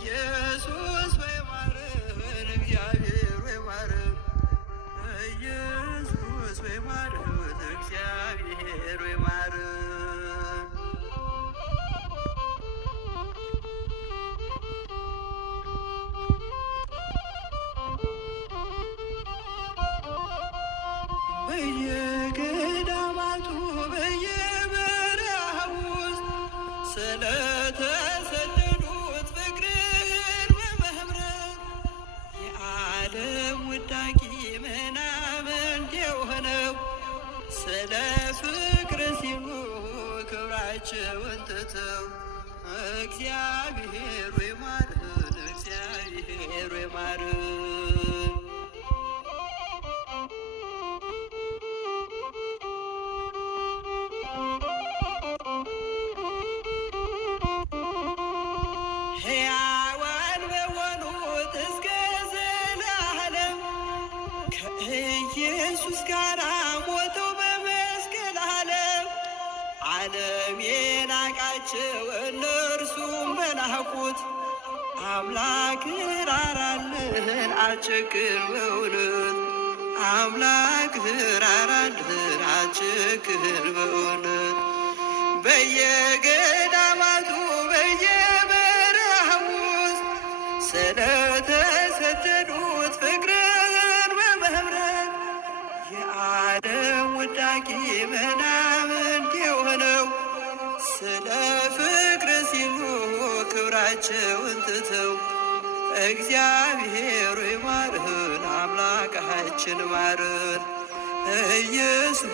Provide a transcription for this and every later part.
ኢየሱስ ሆይ ማረን፣ እግዚአብሔር ሆይ ማረን። ኢየሱስ ሆይ ማረን፣ እግዚአብሔር ሆይ ማረን። በየገዳማቱ በየበረሃው ውስጥ ስለተሰደዱት ፍቅርን በመምረጥ የዓለም ውዳቂ ምናምንት የሆነው ስለ ፍቅር ሲሉ ክብራቸውን ትተው እግዚአብሔር ሆይ ማረን፣ እግዚአብሔር ሆይ ማረን። ሕያዋን በሆኑት እስከ ዘላለም ከኢየሱስ ጋር ሞተው በመስቀል ዓለም የናቃቸው እነርሱም በናቁት አምላክ ራራልን አልቸግር በእውነት አምላክ ራራልን አልቸግር በእውነት በየገዳማቱ በየበረሃው ውስጥ ስለተሰደዱት ፍቅርን በመምረጥ የዓለም ውዳቂ ምናምንት የሆነው ስለ ፍቅር ሲሉ ክብራቸውን ትተው እግዚአብሔር ሆይ ማረን፣ አምላካችን ማረን። ኢየሱስ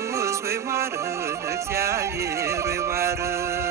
ሆይ ማረን፣ እግዚአብሔር ሆይ ማረን።